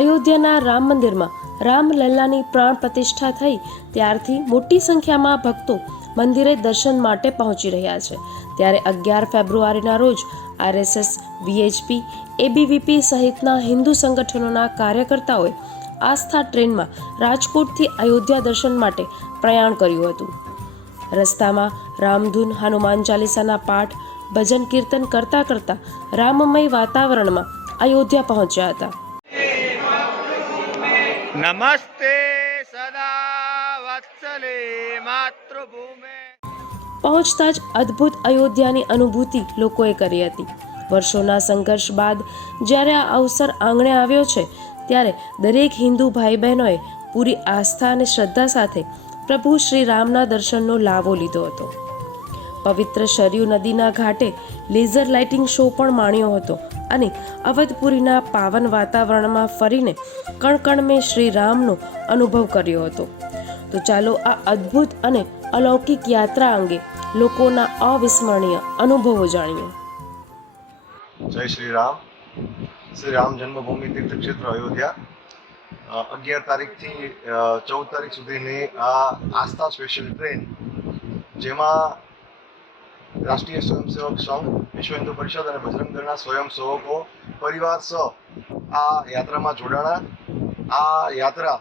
અયોધ્યાના રામ મંદિરમાં રામલલ્લાની પ્રાણ પ્રતિષ્ઠા થઈ ત્યારથી મોટી સંખ્યામાં ભક્તો મંદિરે દર્શન માટે પહોંચી રહ્યા છે. ત્યારે અગિયાર ફેબ્રુઆરીના રોજ આરએસએસ, વીએચપી, એબીવીપી સહિતના હિન્દુ સંગઠનોના કાર્યકર્તાઓએ આસ્થા ટ્રેનમાં રાજકોટથી અયોધ્યા દર્શન માટે પ્રયાણ કર્યું હતું. રસ્તામાં રામધૂન હનુમાન ચાલીસાના પાઠ ભજન કીર્તન કરતા કરતા રામમય વાતાવરણમાં અયોધ્યા પહોંચ્યા હતા. નમસ્તે સદા વત્સલે માતૃભૂમે. પહોંચતા જ અદ્ભુત અયોધ્યાની અનુભૂતિ લોકોએ કરી હતી. વર્ષોના સંઘર્ષ બાદ જ્યારે આ અવસર આંગણે આવ્યો છે ત્યારે દરેક હિન્દુ ભાઈ બહેનોએ પૂરી આસ્થા અને શ્રદ્ધા સાથે પ્રભુ શ્રી રામના દર્શનનો લાવો લીધો હતો. પવિત્ર શરયુ નદીના ઘાટે લેઝર લાઇટિંગ શો પણ માણ્યો હતો અને અવધપુરીના પાવન વાતાવરણમાં ફરીને કણકણ મેં શ્રી રામનો અનુભવ કર્યો હતો. તો ચાલો આ અદ્ભુત અને અલૌકિક યાત્રા અંગે લોકોના અવિસ્મરણીય અનુભવો જાણીએ. જય શ્રી રામ. શ્રી રામ જન્મભૂમિ તીર્થક્ષેત્ર અયોધ્યા. અગિયાર તારીખથી ચૌદ તારીખ સુધીની આ આસ્થા સ્પેશિયલ ટ્રેન જેમાં રાષ્ટ્રીય સ્વયંસેવક સંઘ, વિશ્વ હિન્દુ પરિષદ અને બજરંગ દળના સ્વયંસેવકો પરિવાર સહ આ યાત્રામાં જોડાણા. આ યાત્રા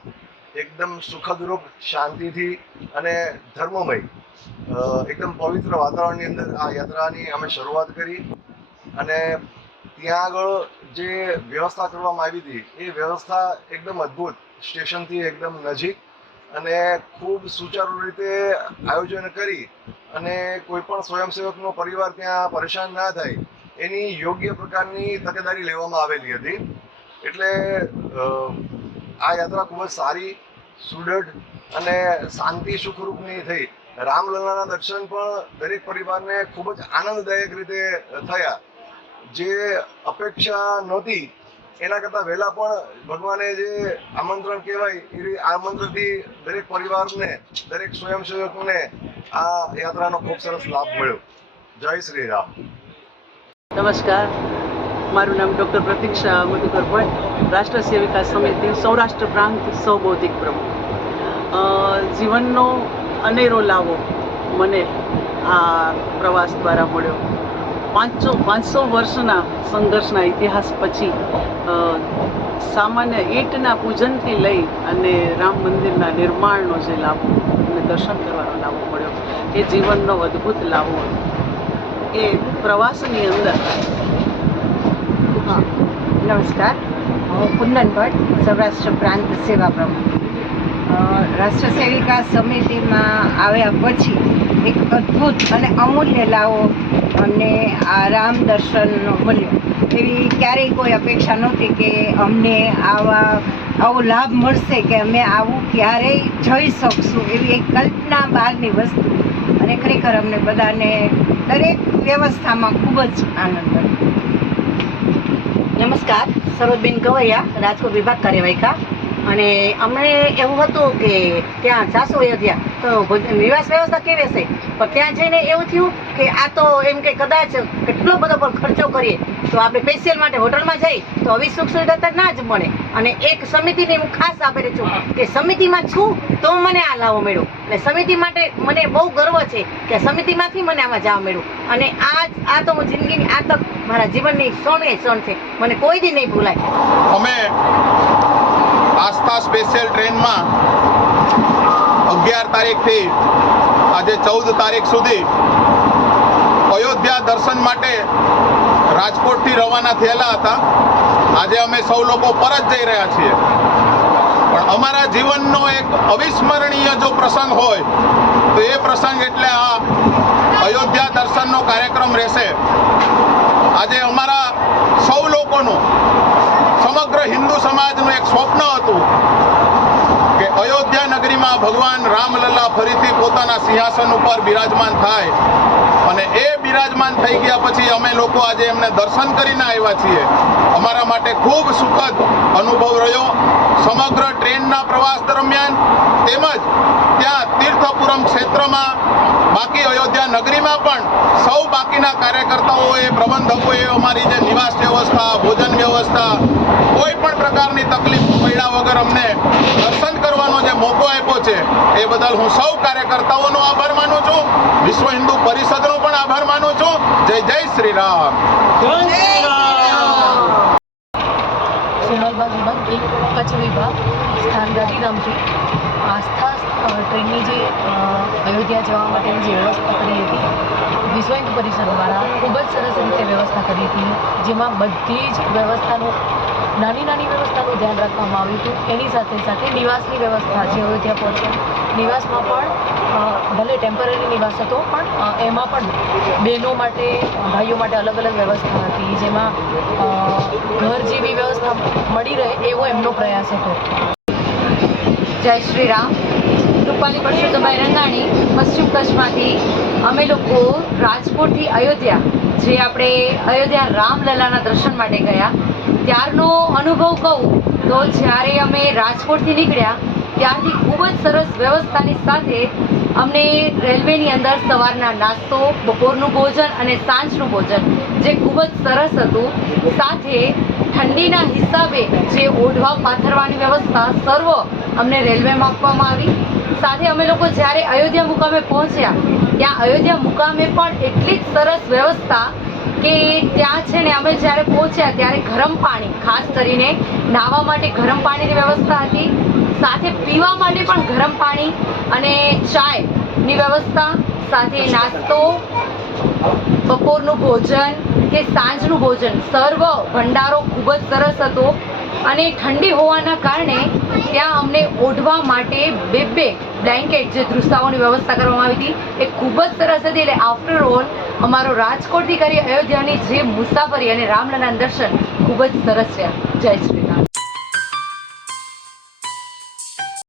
એકદમ સુખદરૂપ, શાંતિથી અને ધર્મમય એકદમ પવિત્ર વાતાવરણની અંદર આ યાત્રાની અમે શરૂઆત કરી અને ત્યાં આગળ જે વ્યવસ્થા કરવામાં આવી હતી, એ વ્યવસ્થા એકદમ અદ્ભુત. સ્ટેશનથી એકદમ નજીક અને ખૂબ સુચારુ રીતે આયોજન કરી અને કોઈ પણ સ્વયંસેવકનો પરિવાર ત્યાં પરેશાન ના થાય, એની યોગ્ય પ્રકારની તકેદારી લેવામાં આવેલી હતી. એટલે આ યાત્રા ખૂબ જ સારી, સુદૃઢ અને શાંતિ સુખરૂપની થઈ. રામલલાના દર્શન પણ દરેક પરિવારને ખૂબ જ આનંદદાયક રીતે થયા. જે અપેક્ષા નહોતી, એના કરતાં વહેલા પણ ભગવાને જે આમંત્રણ કહેવાય એ આમંત્રણથી દરેક પરિવારને, દરેક સ્વયંસેવકોને આ યાત્રાનો ખૂબ સરસ લાભ મળ્યો. જય શ્રી રામ. નમસ્કાર. મારું નામ ડૉક્ટર પ્રતીક્ષા મધુકર ભટ્ટ રાષ્ટ્ર સેવિકા સમિતિ, સૌરાષ્ટ્ર પ્રાંત સૌબૌદ્ધિક પ્રમુખ. જીવનનો અનેરો લાવો મને આ પ્રવાસ દ્વારા મળ્યો. પાંચસો પાંચસો વર્ષના સંઘર્ષના ઇતિહાસ પછી સામાન્ય ઈંટના પૂજનથી લઈ અને રામ મંદિરના નિર્માણનો જે લાભો અને દર્શન કરવાનો લાભો મળ્યો, એ જીવનનો અદ્ભુત લાભો એ પ્રવાસની અંદર નમસ્કાર. હું કુંદન ભટ્ટ સૌરાષ્ટ્ર પ્રાંત સેવા પ્રમુખ. રાષ્ટ્ર સેવિકા સમિતિમાં આવ્યા પછી એક અદ્ભુત અને અમૂલ્ય લાવો અને આ રામ દર્શનનો મળ્યો. એવી ક્યારેય કોઈ અપેક્ષા નહોતી કે અમને આવા, આવો લાભ મળશે કે અમે આવું ક્યારેય જઈ શકશું એવી એક કલ્પના બહારની વસ્તુ. અને ખરેખર અમને બધાને દરેક વ્યવસ્થામાં ખૂબ જ આનંદ હતો નમસ્કાર, સરોજબેન ગવૈયા, રાજકોટ વિભાગ કાર્યવાહિકા અને અમને એવું હતું કે ત્યાં જાસુ અયોધ્યા તો નિવાસ વ્યવસ્થા કેવી હશે? પણ ત્યાં જઈને એવું થયું કે આ તો એમ કે કદાચ કેટલો બધો પણ ખર્ચો કરીએ, તો આપણે સ્પેશિયલ માટે હોટલમાં જઈ, તો આવી સુખ સુવિધા ના જ મળે. અને એક સમિતિની હું ખાસ આભારી છું કે સમિતિમાં છું તો મને આ લાવો મળ્યો એટલે સમિતિ માટે મને બહુ ગર્વ છે કે સમિતિમાંથી મને આમાં જવા મળ્યું. અને આ આ તો હું જિંદગીની, આ તક મારા જીવનની સોને ક્ષણ છે. મને કોઈ દી નહીં ભૂલાય. અમે આસ્થા સ્પેશિયલ ટ્રેનમાં અગિયાર તારીખથી આજે ચૌદ તારીખ સુધી અયોધ્યા દર્શન માટે રાજકોટથી રવાના થયેલા હતા. આજે અમે સૌ લોકો પરત જઈ રહ્યા છીએ. પણ અમારા જીવનનો એક અવિસ્મરણીય જો પ્રસંગ હોય, તો એ પ્રસંગ એટલે આ અયોધ્યા દર્શનનો કાર્યક્રમ રહેશે. આજે અમારા સમગ્ર હિન્દુ સમાજનું એક સ્વપ્ન હતું કે અયોધ્યા નગરીમાં ભગવાન રામલલ્લા ફરીથી પોતાના સિંહાસન ઉપર બિરાજમાન થાય. અને એ બિરાજમાન થઈ ગયા પછી અમે લોકો આજે એમને દર્શન કરીને આવ્યા છીએ. અમારા માટે ખૂબ સુખદ અનુભવ રહ્યો. સમગ્ર ટ્રેનના પ્રવાસ દરમિયાન તેમજ ત્યાં તીર્થપુરમ ક્ષેત્રમાં, બાકી અયોધ્યા નગરીમાં પણ સૌ બાકીના કાર્યકર્તાઓએ, પ્રબંધકોએ અમારી જે નિવાસ વ્યવસ્થા, ભોજન વ્યવસ્થા કોઈ પણ પ્રકારની તકલીફ પડ્યા વગર અમને દર્શન કરવાનો જે મોકો આપ્યો છે એ બદલ હું સૌ કાર્યકર્તાઓનો આભાર માનું છું. વિશ્વ હિન્દુ પરિષદનો પણ આભાર માનું છું. જય જય શ્રી રામ. કચ્છ વિભાગ સ્થાન ગાંધીધામથી આસ્થા ટ્રેનની જે અયોધ્યા જવા માટેની જે વ્યવસ્થા કરી હતી વિશ્વ હિન્દુ પરિષદ દ્વારા ખૂબ જ સરસ રીતે વ્યવસ્થા કરી હતી જેમાં બધી જ વ્યવસ્થાનું નાની નાની વ્યવસ્થાનું ધ્યાન રાખવામાં આવ્યું હતું. એની સાથે સાથે નિવાસની વ્યવસ્થા છે હવે ત્યાં પહોંચ્યા નિવાસમાં પણ ભલે ટેમ્પરરી નિવાસ હતો, પણ એમાં પણ બહેનો માટે, ભાઈઓ માટે અલગ અલગ વ્યવસ્થા હતી, જેમાં ઘર જેવી વ્યવસ્થા મળી રહે એવો એમનો પ્રયાસ હતો. જય શ્રી રામ. રૂપાલી પરસોત્તમભાઈ રંગાણી, પશ્ચિમ કચ્છમાંથી અમે લોકો રાજકોટથી અયોધ્યા, જે આપણે અયોધ્યા રામલલાના દર્શન માટે ગયા. ત્યારનો અનુભવ કહું તો જ્યારે અમે રાજકોટથી નીકળ્યા, ત્યારથી ખૂબ જ સરસ વ્યવસ્થાની સાથે અમને રેલવેની અંદર સવારના નાસ્તો, બપોરનું ભોજન અને સાંજનું ભોજન, જે ખૂબ જ સરસ હતું. સાથે ઠંડીના હિસાબે જે ઓઢવા પાથરવાની વ્યવસ્થા સર્વ અમને રેલવેમાં આપવામાં આવી. સાથે અમે લોકો જ્યારે અયોધ્યા મુકામે પહોંચ્યા, ત્યાં અયોધ્યા મુકામે પણ એટલી જ સરસ વ્યવસ્થા કે ત્યાં છે ને અમે જ્યારે પહોંચ્યા ત્યારે ગરમ પાણી, ખાસ કરીને નાહવા માટે ગરમ પાણીની વ્યવસ્થા હતી. સાથે પીવા માટે પણ ગરમ પાણી અને ચાયની વ્યવસ્થા. સાથે નાસ્તો, બપોરનું ભોજન કે સાંજનું ભોજન. સર્વ ભંડારો ખૂબ જ સરસ હતો. અને ઠંડી હોવાના કારણે ત્યાં અમને ઓઢવા માટે બે બે બ્લેન્કેટ જે ધ્રુસ્તાઓની વ્યવસ્થા કરવામાં આવી હતી એ ખૂબ જ સરસ હતી. એટલે આફ્ટર ઓલ અમારો રાજકોટથી કરી અયોધ્યાની જે મુસાફરી અને રામલલાના દર્શન ખૂબ જ સરસ રહ્યા. જય શ્રી